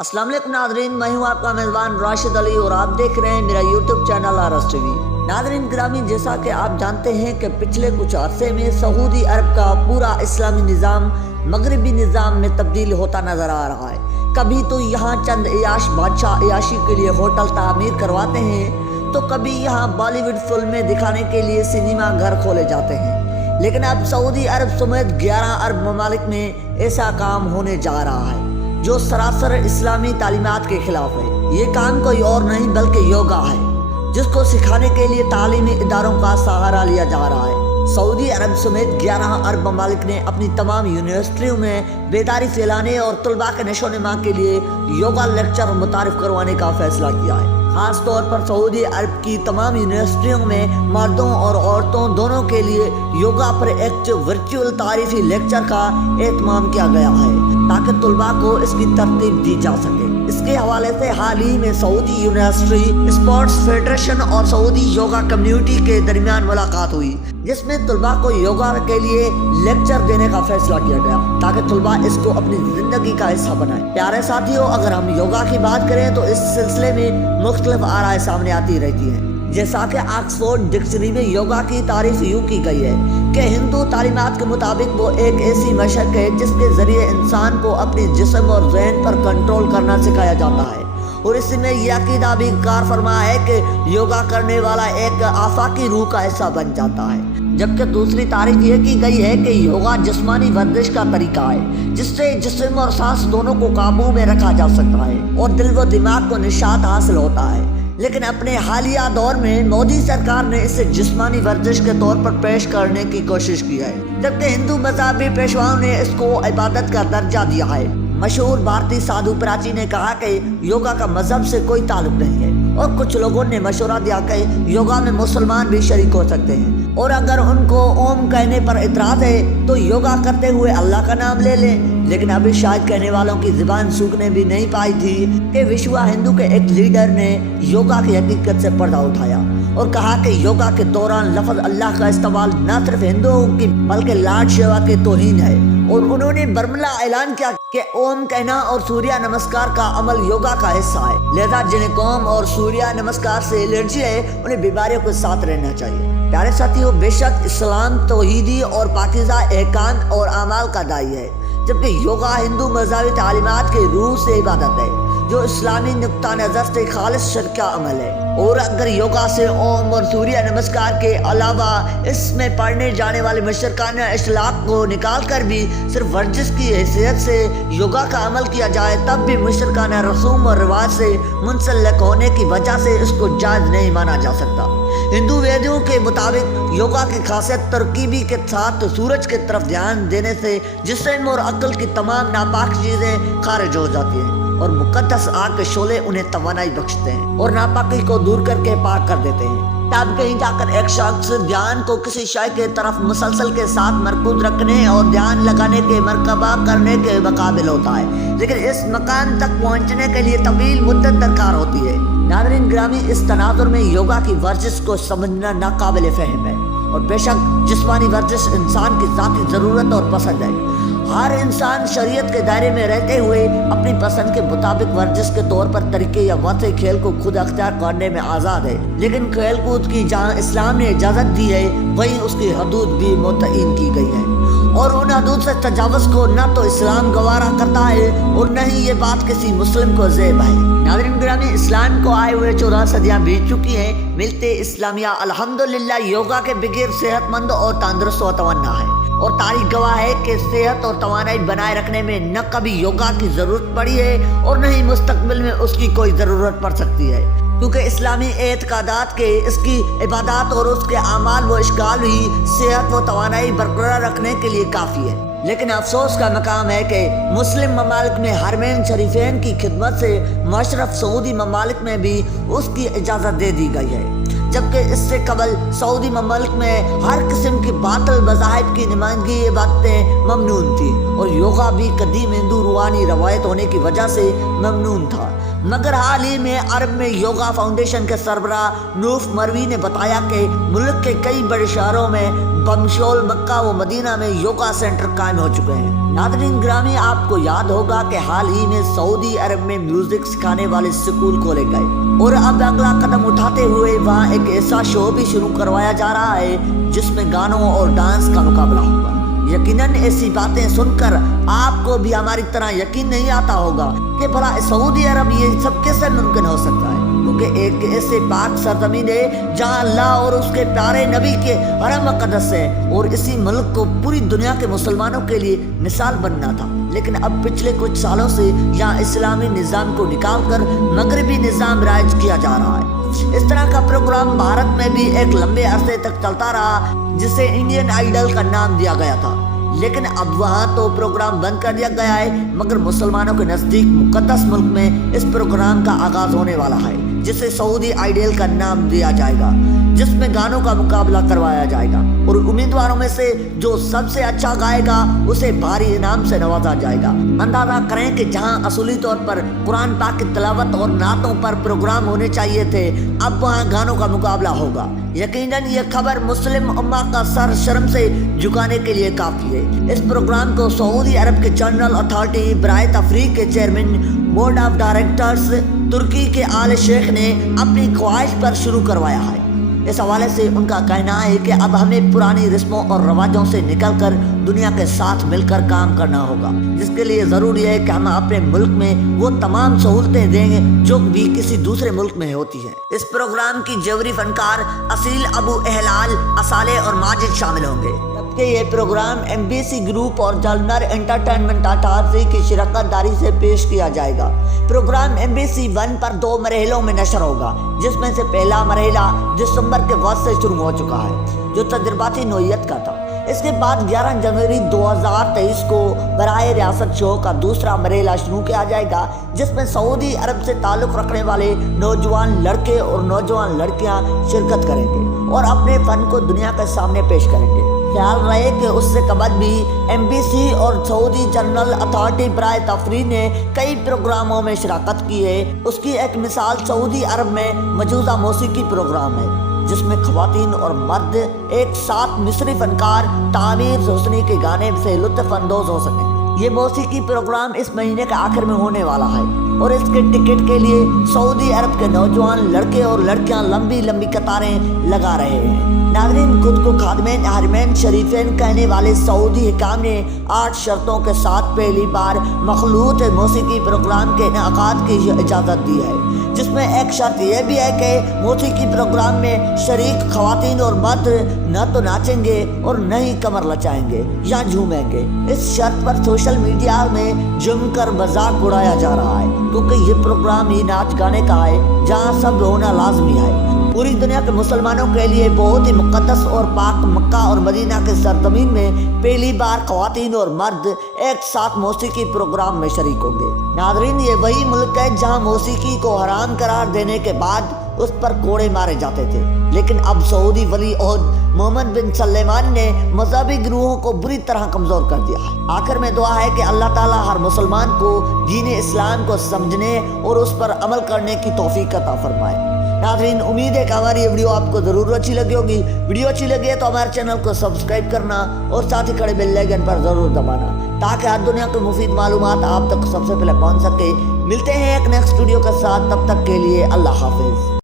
अस्सलाम वालेकुम नादरीन, मैं हूँ आपका मेज़बान राशिद अली और आप देख रहे हैं मेरा YouTube channel RS TV. Nadreen ग्रामी, जैसा कि आप जानते हैं कि पिछले कुछ अरसे में सऊदी अरब का पूरा इस्लामी निज़ाम मगरबी निज़ाम में तब्दील होता नज़र आ रहा है। कभी तो यहाँ चंद अयाश बादशाह अयाशी के लिए होटल तामीर करवाते हैं, तो कभी यहाँ बॉलीवुड फिल्में दिखाने के लिए सिनेमा घर खोले जाते हैं। लेकिन अब सऊदी अरब समेत 11 अरब ममालिक में ऐसा काम होने जा रहा है जो सरासर इस्लामी तालीमात के खिलाफ है। ये काम कोई और नहीं बल्कि योगा है, जिसको सिखाने के लिए तालीमी इदारों का सहारा लिया जा रहा है। सऊदी अरब समेत 11 अरब ममालिक ने अपनी तमाम यूनिवर्सिटियों में बेदारी फैलाने और तलबा के नशोनुमा के लिए योगा लेक्चर मुतारिफ करवाने का फैसला किया है। खास तौर पर सऊदी अरब की तमाम यूनिवर्सिटियों में मर्दों और औरतों दोनों के लिए योगा पर एक वर्चुअल तारीफी लेक्चर का एहतमाम किया गया है ताकि तलबा को इसकी तरतीब दी जा सके। इसके हवाले से हाल ही में सऊदी यूनिवर्सिटी स्पोर्ट्स फेडरेशन और सऊदी योगा कम्युनिटी के दरमियान मुलाकात हुई, जिसमें तलबा को योगा के लिए लेक्चर देने का फैसला किया गया ताकि तलबा इसको अपनी जिंदगी का हिस्सा बनाए। प्यारे साथियों, अगर हम योगा की बात करें तो इस सिलसिले में मुख्तलिफ आराय सामने आती रहती हैं। जैसा कि ऑक्सफोर्ड डिक्शनरी में योगा की तारीफ यूँ की गई है कि हिंदू तालीमात के मुताबिक वो एक ऐसी मशक है जिसके जरिए इंसान को अपनी जिस्म और ज़हन पर कंट्रोल करना सिखाया जाता है, और इसमें यह अकीदा भी कार फरमा है कि योगा करने वाला एक आफाकी रूह का हिस्सा बन जाता है। जबकि दूसरी तारीफ यह की गई है कि योगा जिस्मानी वर्जिश का तरीका है जिससे जिस्म और सांस दोनों को काबू में रखा जा सकता है और दिल व दिमाग को निशात हासिल होता है। लेकिन अपने हालिया दौर में मोदी सरकार ने इसे जिस्मानी वर्जिश के तौर पर पेश करने की कोशिश की है, जबकि हिंदू मज़हबी पेशवाओं ने इसको इबादत का दर्जा दिया है। मशहूर भारतीय साधु प्राची ने कहा कि योगा का मजहब से कोई ताल्लुक नहीं है, और कुछ लोगों ने मशवरा दिया कि योगा में मुसलमान भी शरीक हो सकते हैं, और अगर उनको ओम कहने पर इतराज़ है तो योगा करते हुए अल्लाह का नाम ले लें। लेकिन अभी शायद कहने वालों की ज़ुबान सूखने भी नहीं पाई थी कि विश्व हिंदू के एक लीडर ने योगा की हकीकत से पर्दा उठाया और कहा कि योगा के दौरान लफ्ज़ अल्लाह का इस्तेमाल न सिर्फ हिंदुओं की बल्कि लाड सेवा के तौहीन है, और उन्होंने बर्मला ऐलान किया कि ओम कहना और सूर्य नमस्कार का अमल योगा का हिस्सा है। लिहाजा जिन्हें कौम और सूर्य नमस्कार से एलर्जी है उन्हें बीमारियों के साथ रहना चाहिए। प्यारे साथियों, बेशक इस्लाम तौहीदी और पाकीज़ा एहकाम और अमाल का दाई है, जबकि योगा हिंदू मज़हबी तालीमात के रूह से इबादत है जो इस्लामी नुक्ता नज़र से खालिस शर्क का अमल है। और अगर योगा से ओम और सूर्य नमस्कार के अलावा इसमें पढ़ने जाने वाले मुशरकाना इस्लाक को निकाल कर भी सिर्फ वर्जिश की हैसियत से योगा का अमल किया जाए, तब भी मुशरकाना रसूम और रिवाज से मुंसलिक होने की वजह से इसको जायज़ नहीं माना जा सकता। हिंदू वेदों के मुताबिक योगा की खासियत तरकीबी के साथ सूरज की तरफ ध्यान देने से जिस्म और अक्ल की तमाम नापाक चीज़ें खारिज हो जाती हैं और मुकद्दस आग के शोले उन्हें तवानाई बख्शते हैं और नापाकी को दूर करके पाक कर देते हैं। तब कहीं जाकर एक शख्स ध्यान को किसी शय के तरफ मुसलसल के साथ मरकूज रखने और ध्यान लगाने के मरकबा करने के मुकाबिल होता है, लेकिन इस मकाम तक पहुंचने के लिए तवील मुद्दत दरकार होती है। नाज़रीन ग्रामी, इस तनाजुर में योगा की वर्जिश को समझना नाकाबिल फ़हम है, और बेशक जिस्मानी वर्जिश इंसान की ज़ाती ज़रूरत और पसंद है। हर इंसान शरीयत के दायरे में रहते हुए अपनी पसंद के मुताबिक वर्जिश के तौर पर तरीके या वक़्त खेल को खुद अख्तियार करने में आज़ाद है, लेकिन खेल कूद की जहाँ इस्लाम ने इजाज़त दी है वहीं उसकी हदूद भी मुतय्यन की गई है, और उन हदूद से तजावुज़ को न तो इस्लाम गवारा करता है और न ही ये बात किसी मुस्लिम को ज़ेब है। नाज़रीन ग्रामी, इस्लाम को आए हुए 14 सदियाँ बीत चुकी हैं। मिलते इस्लामिया अल्हम्दुलिल्लाह योगा के बगैर सेहतमंद और तंदुरुस्त व तवन्ना है, और तारीख गवाह है कि सेहत और तवानाई बनाए रखने में न कभी योगा की ज़रूरत पड़ी है और न ही मुस्तकबिल में उसकी कोई ज़रूरत पड़ सकती है, क्योंकि इस्लामी एतकादात के इसकी इबादत और उसके अमाल व इश्काल ही सेहत व तवानाई बरकरार रखने के लिए काफ़ी है। लेकिन अफसोस का मकाम है कि मुस्लिम ममालिक में हरमैन शरीफैन की खिदमत से मशरफ सऊदी ममालिक में भी उसकी इजाज़त दे दी गई है, जबकि इससे कबल सऊदी ममालिक में हर किस्म की बातिल मज़ाहिब की नुमाइंदगी बातें ममनून थी, और योगा भी कदीम हिंदू रूहानी रवायत होने की वजह से ममनून था। مگر حال ہی میں عرب میں یوگا فاؤنڈیشن کے سربراہ نوف مروی نے بتایا کہ ملک کے کئی بڑے شہروں میں بمشول مکہ و مدینہ میں یوگا سینٹر قائم ہو چکے ہیں۔ ناظرین گرامی، آپ کو یاد ہوگا کہ حال ہی میں سعودی عرب میں میوزک سکھانے والے سکول کھولے گئے اور اب اگلا قدم اٹھاتے ہوئے وہاں ایک ایسا شو بھی شروع کروایا جا رہا ہے جس میں گانوں اور ڈانس کا مقابلہ ہوگا۔ یقیناً ایسی باتیں سن کر آپ کو بھی ہماری طرح یقین نہیں آتا ہوگا کہ بھلا سعودی عرب یہ سب کیسے ممکن ہو سکتا ہے، کیونکہ ایک ایسے پاک سرزمین ہے جہاں اللہ اور اس کے پیارے نبی کے حرم مقدس ہے، اور اسی ملک کو پوری دنیا کے مسلمانوں کے لیے مثال بننا تھا۔ لیکن اب پچھلے کچھ سالوں سے یہاں اسلامی نظام کو نکال کر مغربی نظام رائج کیا جا رہا ہے۔ اس طرح کا پروگرام بھارت میں بھی ایک لمبے عرصے تک چلتا رہا جسے انڈین آئیڈل کا نام دیا گیا تھا، لیکن اب وہاں تو پروگرام بند کر دیا گیا ہے، مگر مسلمانوں کے نزدیک مقدس ملک میں اس پروگرام کا آغاز ہونے والا ہے جسے سعودی آئیڈل کا نام دیا جائے گا، جس میں گانوں کا مقابلہ کروایا جائے گا اور امیدواروں میں سے جو سب سے اچھا گائے گا اسے بھاری انعام سے نوازا جائے گا۔ اندازہ کریں کہ جہاں اصولی طور پر قرآن پاک کی تلاوت اور نعتوں پر پروگرام ہونے چاہیے تھے، اب وہاں گانوں کا مقابلہ ہوگا۔ یقیناً یہ خبر مسلم امہ کا سر شرم سے جھکانے کے لیے کافی ہے۔ اس پروگرام کو سعودی عرب کے جنرل اتھارٹی برائے تفریح کے چیئرمین بورڈ آف ڈائریکٹرز ترکی کے آل شیخ نے اپنی خواہش پر شروع کروایا ہے۔ اس حوالے سے ان کا کہنا ہے کہ اب ہمیں پرانی رسموں اور رواجوں سے نکل کر دنیا کے ساتھ مل کر کام کرنا ہوگا، جس کے لیے ضروری ہے کہ ہم اپنے ملک میں وہ تمام سہولتیں دیں گے جو بھی کسی دوسرے ملک میں ہوتی ہیں۔ اس پروگرام کی جوہری فنکار اصیل ابو اہلال، اصالے اور ماجد شامل ہوں گے، جبکہ یہ پروگرام MBC گروپ اور جلنر انٹرٹینمنٹ اتھارٹی کی شراکت داری سے پیش کیا جائے گا۔ پروگرام MBC 1 پر 2 مرحلوں میں نشر ہوگا، جس میں سے پہلا مرحلہ دسمبر کے وقت سے شروع ہو چکا ہے جو تجرباتی نوعیت کا تھا۔ اس کے بعد 11 جنوری 2023 کو براہ ریاست شو کا دوسرا مرحلہ شروع کیا جائے گا، جس میں سعودی عرب سے تعلق رکھنے والے نوجوان لڑکے اور نوجوان لڑکیاں شرکت کریں گے اور اپنے فن کو دنیا کے سامنے پیش کریں گے۔ خیال رہے کہ اس سے قبل بھی MBC اور سعودی جنرل اتھارٹی برائے تفریح نے کئی پروگراموں میں شرکت کی ہے۔ اس کی ایک مثال سعودی عرب میں مجوزہ موسیقی پروگرام ہے، جس میں خواتین اور مرد ایک ساتھ مصری فنکار تعمیر حسنی کے گانے سے لطف اندوز ہو سکیں۔ یہ موسیقی پروگرام اس مہینے کے آخر میں ہونے والا ہے اور اس کے ٹکٹ کے لیے سعودی عرب کے نوجوان لڑکے اور لڑکیاں لمبی لمبی قطاریں لگا رہے ہیں۔ ناظرین، خود کو خادمین حرمین شریفین کہنے والے سعودی حکام نے 8 شرطوں کے ساتھ پہلی بار مخلوط موسیقی پروگرام کے انعقاد کی اجازت دی ہے، جس میں ایک شرط یہ بھی ہے کہ موسیقی پروگرام میں شریک خواتین اور مرد نہ تو ناچیں گے اور نہ ہی کمر لچائیں گے یا جھومیں گے۔ اس شرط پر سوشل میڈیا میں جم کر مذاق اڑایا جا رہا ہے، کیونکہ یہ پروگرام ہی ناچ گانے کا ہے جہاں سب ہونا لازمی ہے۔ پوری دنیا کے مسلمانوں کے لیے بہت ہی مقدس اور پاک مکہ اور مدینہ کے سرزمین میں پہلی بار خواتین اور مرد ایک ساتھ موسیقی پروگرام میں شریک ہوں گے۔ ناظرین، یہ وہی ملک ہے جہاں موسیقی کو حرام قرار دینے کے بعد اس پر کوڑے مارے جاتے تھے، لیکن اب سعودی ولی عہد محمد بن سلمان نے مذہبی گروہوں کو بری طرح کمزور کر دیا ہے۔ آخر میں دعا ہے کہ اللہ تعالیٰ ہر مسلمان کو دین اسلام کو سمجھنے اور اس پر عمل کرنے کی توفیق عطا فرمائے۔ ناظرین، امید ہے کہ ہماری یہ ویڈیو آپ کو ضرور اچھی لگی ہوگی۔ ویڈیو اچھی لگی ہے تو ہمارے چینل کو سبسکرائب کرنا اور ساتھ ہی کھڑے بیل آئیکن پر ضرور دبانا تاکہ ہر دنیا کی مفید معلومات آپ تک سب سے پہلے پہنچ سکے۔ ملتے ہیں ایک نیکسٹ ویڈیو کے ساتھ، تب تک کے لیے اللہ حافظ۔